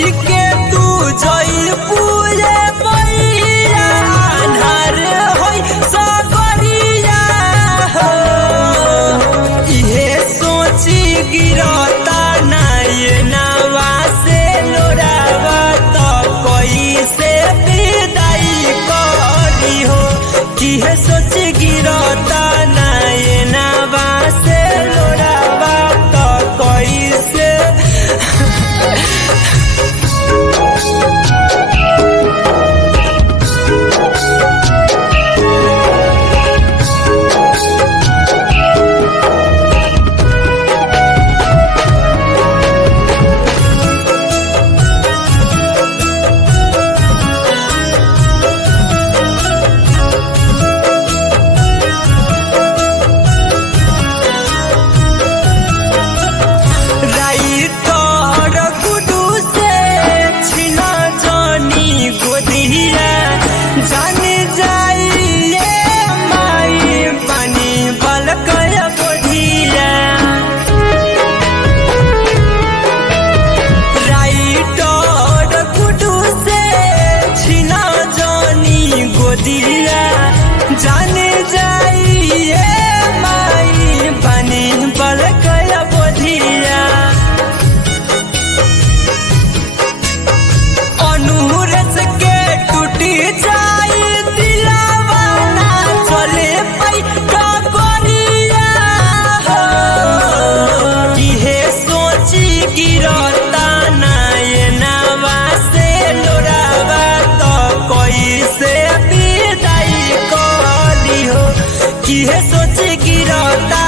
छोड़ी के तू जई पूरे पैया अन्हार होई सगरिया हो। इहे सोची गिरता नयनवा से लोरावा तो कैसे विदाई करी हो। इहे सोची गिरता नयनवा से लोरावा तो कैसे जाने जाइए माई पानी बलकया बोधिया। राइटर गुडू से छिना जानी गोदिया। जाने जाइए माई पानी बलकया बोधिया। अनुरज के टूटी जाई दिलावा ना चले पाई डगरिया हो। इहे सोची गिरता नयनवा से लोरावा तो कैसे विदाई करी हो। इहे सोची गिरता